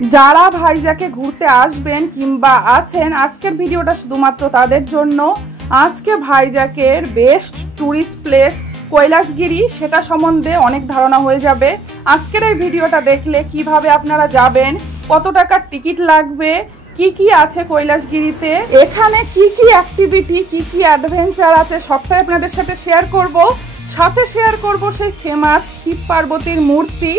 যারা ভাইজ্যাকে ঘুরতে আসবেন কিংবা আছেন, আজকের ভিডিওটা শুধুমাত্র তাদের জন্য। আজকে ভাইজ্যাকের বেস্ট ট্যুরিস্ট প্লেস কৈলাসগিরি, সেটা সম্বন্ধে অনেক ধারণা হয়ে যাবে আজকের এই ভিডিওটা দেখলে। কিভাবে আপনারা যাবেন, কত টাকার টিকিট লাগবে, কি কি আছে কৈলাসগিরিতে, এখানে কি কি অ্যাক্টিভিটি, কি কি অ্যাডভেঞ্চার আছে, সবটাই আপনাদের সাথে শেয়ার করব। সাথে শেয়ার করব সেই ফেমাস শিব পার্বতীর মূর্তি।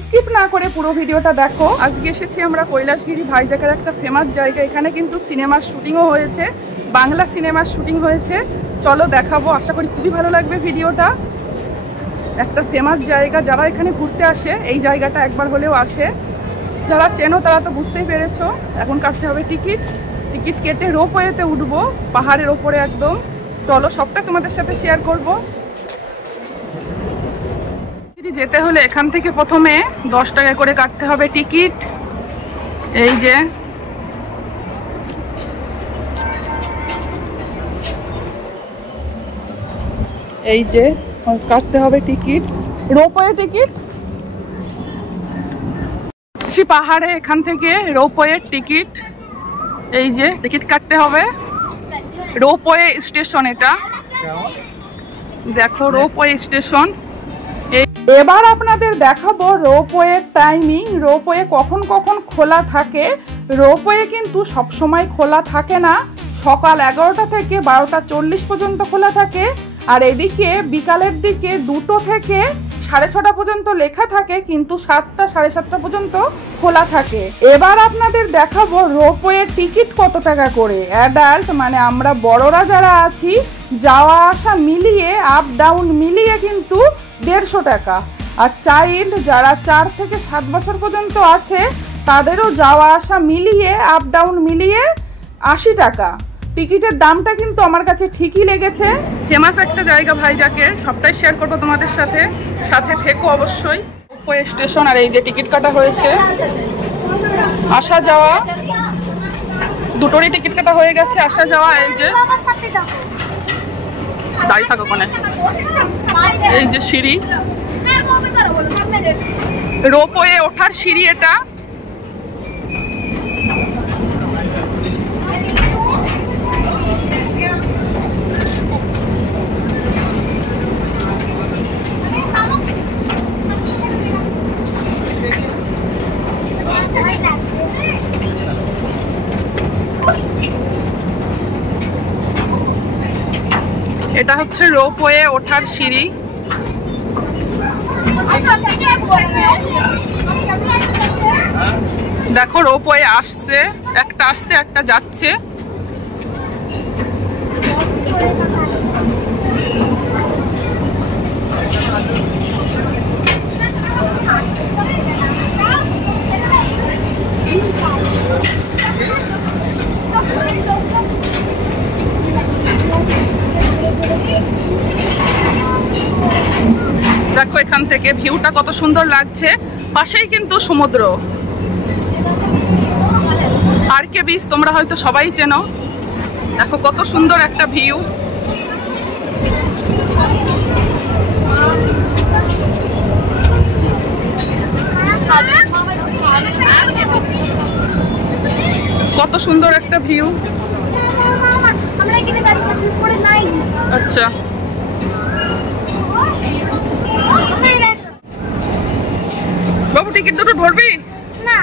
স্কিপ না করে পুরো ভিডিওটা দেখো। আজকে এসেছি আমরা কৈলাসগিরি, ভাইজ্যাকের একটা ফেমাস জায়গা। এখানে কিন্তু সিনেমার শুটিংও হয়েছে, বাংলা সিনেমার শুটিং হয়েছে। চলো দেখাবো, আশা করি খুবই ভালো লাগবে ভিডিওটা। একটা ফেমাস জায়গা, যারা এখানে ঘুরতে আসে এই জায়গাটা একবার হলেও আসে। যারা চেনো তারা তো বুঝতেই পেরেছো। এখন কাটতে হবে টিকিট, টিকিট কেটে রোপওয়েতে উঠবো পাহাড়ের ওপরে একদম। চলো সবটা তোমাদের সাথে শেয়ার করব। যেতে হলে এখান থেকে প্রথমে 10 টাকা করে কাটতে হবে টিকিট। এই যে কাটতে হবে টিকিট, রোপওয়ে টিকিট। পাহাড়ে এখান থেকে রোপওয়ে টিকিট, এই যে টিকিট কাটতে হবে। রোপওয়ে স্টেশন, এটা দেখো রোপওয়ে স্টেশন। এবার আপনাদের দেখাবো রোপওয়ের টাইমিং, রোপওয়ে কখন কখন খোলা থাকে। রোপওয়ে কিন্তু সবসময় খোলা থাকে না, সকাল 11টা থেকে 12টা 40 পর্যন্ত খোলা থাকে। আর এদিকে বিকালের দিকে 2টো থেকে 6:30 পর্যন্ত লেখা থাকে, কিন্তু 7টা 7:30 পর্যন্ত খোলা থাকে। এবার আপনাদের দেখাবো রোপওয়ের টিকিট কত টাকা করে। অ্যাডাল্ট মানে আমরা বড়রা যারা আছি, যাওয়া আসা মিলিয়ে, আপ ডাউন মিলিয়ে কিন্তু 150 টাকা। আর চাইল্ড যারা 4 থেকে 7 বছর পর্যন্ত আছে, তাদেরও যাওয়া আসা মিলিয়ে, আপ ডাউন মিলিয়ে 80 টাকা। টিকিটের দামটা কিন্তু আমার কাছে ঠিকই লেগেছে। ফেমাস একটা জায়গা ভাইজ্যাকের, সবটাই শেয়ার করবো তোমাদের সাথে, সাথে থেকো অবশ্যই। রোপওয়ে স্টেশন, আর এই যে টিকিট কাটা হয়েছে। আসা যাওয়া দুটোরই টিকিট কাটা হয়ে গেছে, আসা যাওয়া। এই যে দাঁড়িয়ে থাকো কোনে, এই যে সিঁড়ি, রোপওয়ে ওঠার সিঁড়ি এটা। এটা হচ্ছে রোপওয়ে ওঠার সিঁড়ি। দেখো রোপওয়ে আসছে, একটা আসছে একটা যাচ্ছে। দেখো এখান থেকে ভিউটা কত সুন্দর লাগছে, পাশেই কিন্তু সমুদ্র। আরকে বিচ তোমরা হয়তো সবাই চেনো। দেখো কত সুন্দর একটা ভিউ। কত সুন্দর একটা ভিউ। আচ্ছা বাবু, টিকিট দুটো ধরবি না?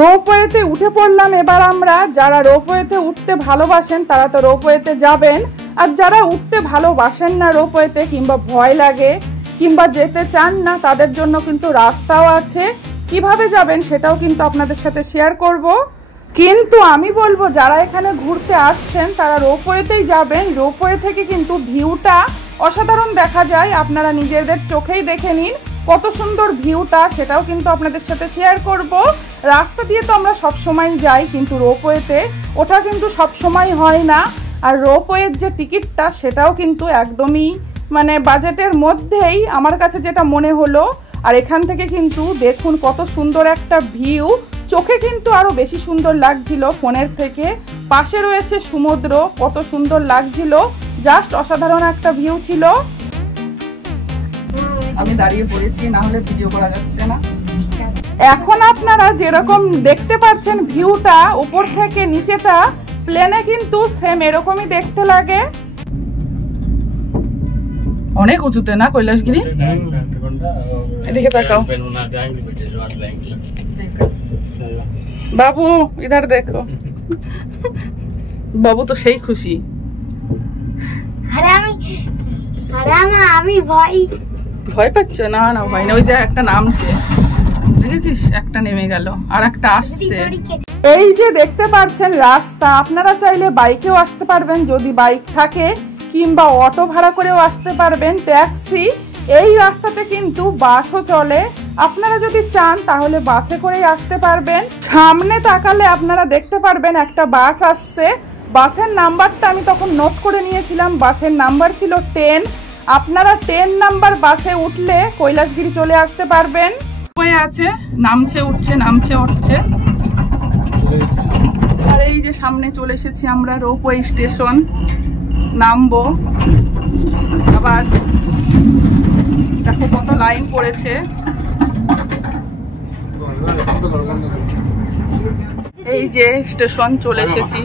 রোপওয়েতে উঠে পড়লাম এবার আমরা। যারা রোপওয়েতে উঠতে ভালোবাসেন তারা তো রোপওয়েতে যাবেন, আর যারা উঠতে ভালোবাসেন না রোপওয়েতে, কিংবা ভয় লাগে কিংবা যেতে চান না, তাদের জন্য কিন্তু রাস্তাও আছে। কিভাবে যাবেন সেটাও কিন্তু আপনাদের সাথে শেয়ার করব। কিন্তু আমি বলবো যারা এখানে ঘুরতে আসছেন তারা রোপওয়েতেই যাবেন। রোপওয়ে থেকে কিন্তু ভিউটা অসাধারণ দেখা যায়, আপনারা নিজেদের চোখেই দেখে নিন কত সুন্দর ভিউটা, সেটাও কিন্তু আপনাদের সাথে শেয়ার করব। রাস্তা দিয়ে তো আমরা সব সময় যাই, কিন্তু রোপওয়েতে ওটা কিন্তু সব সময় হয় না। আর রোপওয়ের যে টিকিটটা সেটাও কিন্তু একদমই মানে বাজেটের মধ্যেই আমার কাছে যেটা মনে হলো। আর এখান থেকে কিন্তু দেখুন কত সুন্দর একটা ভিউ, চোখে কিন্তু আরো বেশি সুন্দর লাগছিল ফোনের থেকে। পাশে রয়েছে সমুদ্র, কত সুন্দর লাগছিল, জাস্ট অসাধারণ একটা ভিউ ছিল। আমি দাঁড়িয়ে পড়েছি, না হলে ভিডিও করা যাচ্ছে না। এখন আপনারা যেরকম দেখতে পাচ্ছেন ভিউটা উপর থেকে নিচেটা, প্লেনে কিন্তু সেম এরকমই দেখতে লাগে। অনেক উঁচুতে না কৈলাসগিরি? এদিকে তাকাও বাবু, ইধার দেখো। বাবু তো সেই খুশি। আমি ভয় পাচ্ছ? না না ভয় না, ওই যে একটা নামছে দেখেছিস, একটা নেমে গেল আর একটা আসছে। এই যে দেখতে পাচ্ছেন রাস্তা, আপনারা চাইলে বাইকেও আসতে পারবেন যদি বাইক থাকে, কিংবা অটো ভাড়া করেও আসতে পারবেন, ট্যাক্সি। এই রাস্তাতে কিন্তু বাসও চলে, আপনারা যদি চান তাহলে বাসে করেই আসতে পারবেন। সামনে তাকালে আপনারা দেখতে পারবেন একটা বাস আসছে। বাসের নাম্বারটা আমি তখন নোট করে নিয়েছিলাম, বাসের নাম্বার ছিল 10। আপনারা 10 নাম্বার বাসে উঠলে কৈলাসগিরি চলে আসতে পারবেন। রোপওয়ে আছে, নামছে উঠছে নামছে উঠছে। আর এই যে সামনে চলে এসেছি আমরা রোপওয়ে স্টেশন, নামবো। আবার দেখো কত লাইন পড়েছে। এই যে স্টেশন চলে এসেছি।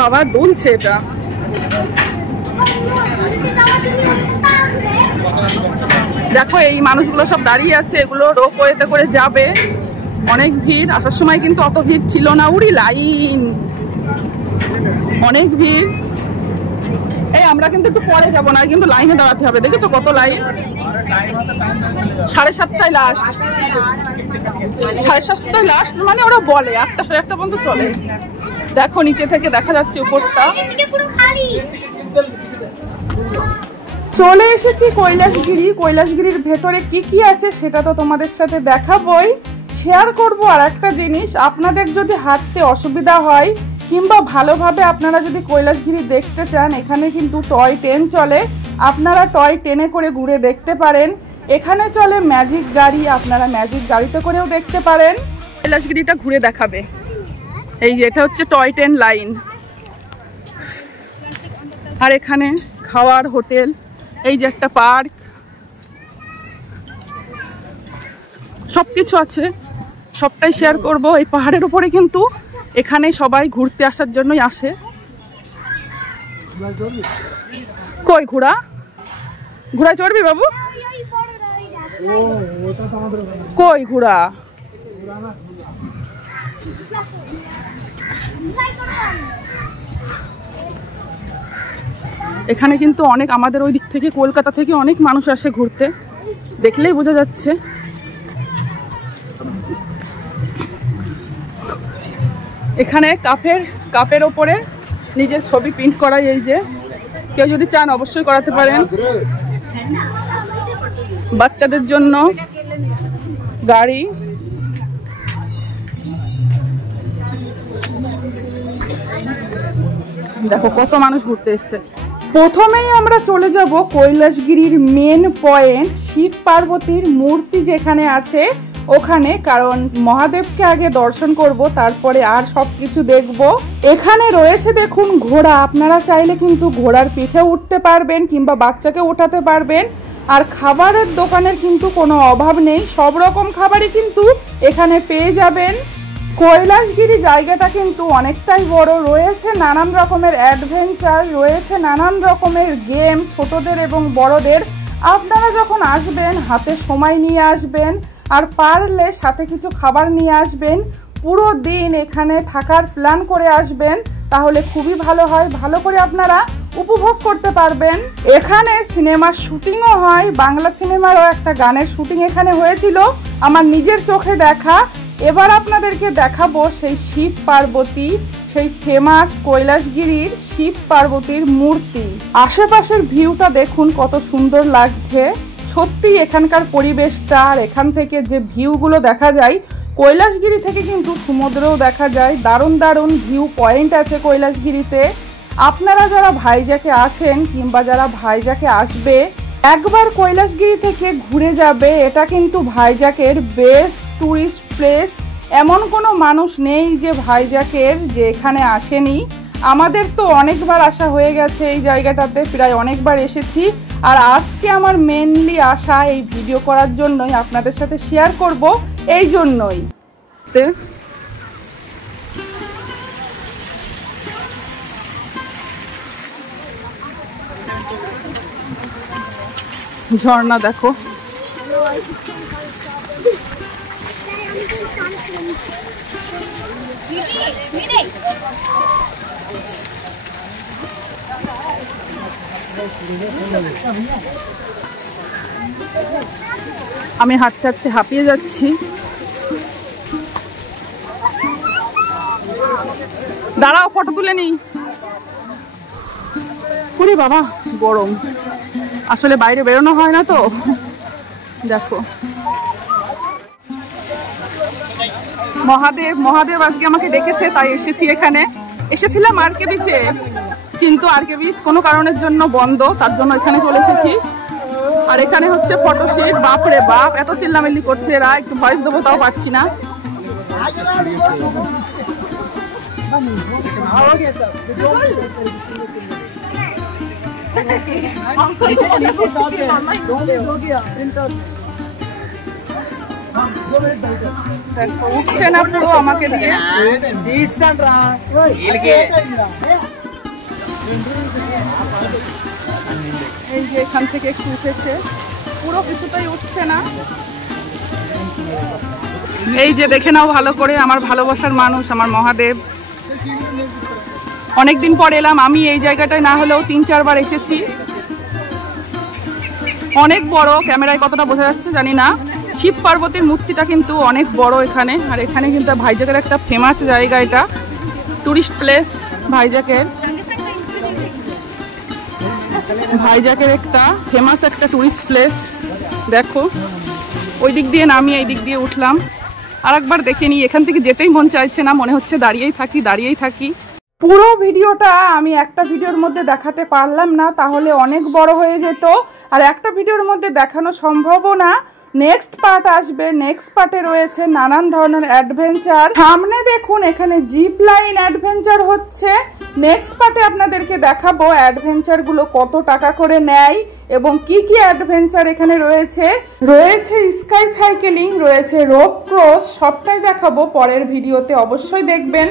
বাবা দুলছে এটা। দেখো এই মানুষগুলো সব দাঁড়িয়ে আছে, এগুলো রোপওয়েতে করে যাবে। অনেক ভিড়, আসার সময় কিন্তু অত ভিড় ছিল না। উড়ি লাইন, অনেক ভিড়। এই আমরা কিন্তু একটু পরে যাবো না, কিন্তু লাইনে দাঁড়াতে হবে। দেখেছো কত লাইন? 7:30টায় লাস্ট, 7:30টায় লাস্ট মানে ওরা বলে 8টা 8:30 পর্যন্ত চলে। দেখো নিচে থেকে দেখা যাচ্ছে উপরটা। চলে এসেছি কৈলাসগিরি। কৈলাসগিরির ভেতরে কি কি আছে সেটা তো তোমাদের সাথে দেখাবোই, শেয়ার করব। আর একটা জিনিস, আপনাদের যদি হাঁটতে অসুবিধা হয় কিংবা ভালোভাবে আপনারা যদি কৈলাসগিরি দেখতে চান, এখানে কিন্তু টয় ট্রেন চলে, আপনারা টয় ট্রেনে করে ঘুরে দেখতে পারেন। এখানে চলে ম্যাজিক গাড়ি, আপনারা ম্যাজিক গাড়িতে করেও দেখতে পারেন। কৈলাসগিরিটা ঘুরে দেখাবে। এই যে এটা হচ্ছে টয় ট্রেন লাইন, আর এখানে খাওয়ার হোটেল। এই যে একটা পার্ক, সবকিছু আছে, সবটাই শেয়ার করব। এই পাহাড়ের উপরে কিন্তু এখানে সবাই ঘুরতে আসার জন্যই আসে। কই ঘোড়া? ঘোড়ায় চড়বি বাবু? কই ঘোড়া? এখানে কিন্তু অনেক, আমাদের ওই দিক থেকে কলকাতা থেকে অনেক মানুষ আসে ঘুরতে, দেখলেই বোঝা যাচ্ছে। এখানে কাপের ওপরে নিজের ছবি প্রিন্ট করা। এই যে কেউ যদি চান অবশ্যই করাতে পারেন। বাচ্চাদের জন্য গাড়ি। দেখো কত মানুষ ঘুরতে এসছে। প্রথমেই আমরা চলে যাব কৈলাসগিরির মেন পয়েন্ট, শিব পার্বতীর মূর্তি যেখানে আছে ওখানে, কারণ মহাদেবকে আগে দর্শন করব, তারপরে আর সবকিছু দেখব। এখানে রয়েছে দেখুন ঘোড়া, আপনারা চাইলে কিন্তু ঘোড়ার পিঠে উঠতে পারবেন কিংবা বাচ্চাকে উঠাতে পারবেন। আর খাবারের দোকানের কিন্তু কোনো অভাব নেই, সব রকম খাবারই কিন্তু এখানে পেয়ে যাবেন। কৈলাসগিরি জায়গাটা কিন্তু অনেকটাই বড়, রয়েছে নানান রকমের অ্যাডভেঞ্চার, রয়েছে নানান রকমের গেম ছোটদের এবং বড়দের। আপনারা যখন আসবেন হাতে সময় নিয়ে আসবেন, আর পারলে সাথে কিছু খাবার নিয়ে আসবেন। পুরো দিন এখানে থাকার প্ল্যান করে আসবেন, তাহলে খুবই ভালো হয়, ভালো করে আপনারা উপভোগ করতে পারবেন। এখানে সিনেমার শুটিংও হয়, বাংলা সিনেমারও একটা গানের শুটিং এখানে হয়েছিল, আমার নিজের চোখে দেখা। এবার আপনাদেরকে দেখাবো সেই শিব পার্বতী, সেই ফেমাস কৈলাসগিরির শিব পার্বতীর মূর্তি। আশেপাশের ভিউটা দেখুন কত সুন্দর লাগছে, সত্যি এখানকার পরিবেশটা। আর এখান থেকে যে ভিউগুলো দেখা যায়, কৈলাসগিরি থেকে কিন্তু সমুদ্রও দেখা যায়। দারুণ দারুণ ভিউ পয়েন্ট আছে কৈলাসগিরিতে। আপনারা যারা ভাইজ্যাকে আছেন কিংবা যারা ভাইজ্যাকে আসবে, একবার কৈলাসগিরি থেকে ঘুরে যাবে। এটা কিন্তু ভাইজ্যাকের বেস্ট টুরিস্ট প্লেস, এমন কোনো মানুষ নেই যে ভাইজ্যাকের যে এখানে আসেনি। আমাদের তো অনেকবার আসা হয়ে গেছে এই জায়গাটাতে, প্রায় অনেকবার এসেছি। আর আজকে আমার মেনলি আসা এই ভিডিও করার জন্যই, আপনাদের সাথে শেয়ার করব এই জন্যই। ঝর্ণা দেখো, আমি হাঁটতে হাঁটতে হাঁপিয়ে যাচ্ছি। দাঁড়াও, ফটো তুলে নি। পুরি বাবা গরম, আসলে বাইরে বেরোনো হয় না তো। দেখো মহাদেব আজকে আমাকে ডেকেছে, তাই এসেছি এখানে। এসেছিলাম আরকে বিচে, কিন্তু আরকে বিচ কোনো কারণের জন্য বন্ধ, তার জন্য এখানে চলে এসেছি। আর এখানে হচ্ছে ফটোশুট। বাপরে বাপ, এত চিল্লামিল্লি করছে এরা, একটু ভয়েস দেবো তাও পাচ্ছি না। উঠছে না পুরো আমাকে দিয়ে। এই যে এখান থেকে একটু উঠেছে, পুরো কিছুটাই উঠছে না। এই যে দেখে নাও ভালো করে, আমার ভালোবাসার মানুষ আমার মহাদেব। অনেকদিন পর এলাম আমি এই জায়গাটায়, না হলেও 3-4 বার এসেছি। অনেক বড়, ক্যামেরায় কতটা বোঝা যাচ্ছে জানি না। শিব পার্বতীর মূর্তিটা কিন্তু অনেক বড় এখানে। আর এখানে কিন্তু ভাইজ্যাকের একটা ফেমাস জায়গা, এটা টুরিস্ট প্লেস ভাইজ্যাকের একটা ফেমাস একটা টুরিস্ট প্লেস। দেখো ওই দিক দিয়ে নামি, এই দিক দিয়ে উঠলাম। আর একবার দেখে নিই, এখান থেকে যেতেই মন চাইছে না, মনে হচ্ছে দাঁড়িয়েই থাকি। পুরো ভিডিওটা আমি একটা ভিডিওর মধ্যে দেখাতে পারলাম না, তাহলে অনেক বড় হয়ে যেত। আর একটা ভিডিওর মধ্যে দেখানো সম্ভবও না। নেক্সট পার্ট আসবে, নেক্সট পার্টে রয়েছে নানান ধরনের অ্যাডভেঞ্চার। সামনে দেখুন এখানে জিপ লাইন অ্যাডভেঞ্চার হচ্ছে। নেক্সট পার্টে আপনাদেরকে দেখাবো অ্যাডভেঞ্চারগুলো কত টাকা করে নেয় এবং কি কি অ্যাডভেঞ্চার এখানে রয়েছে। স্কাই সাইকেলিং, রয়েছে রোপ ক্রস, সবটাই দেখাবো পরের ভিডিওতে, অবশ্যই দেখবেন।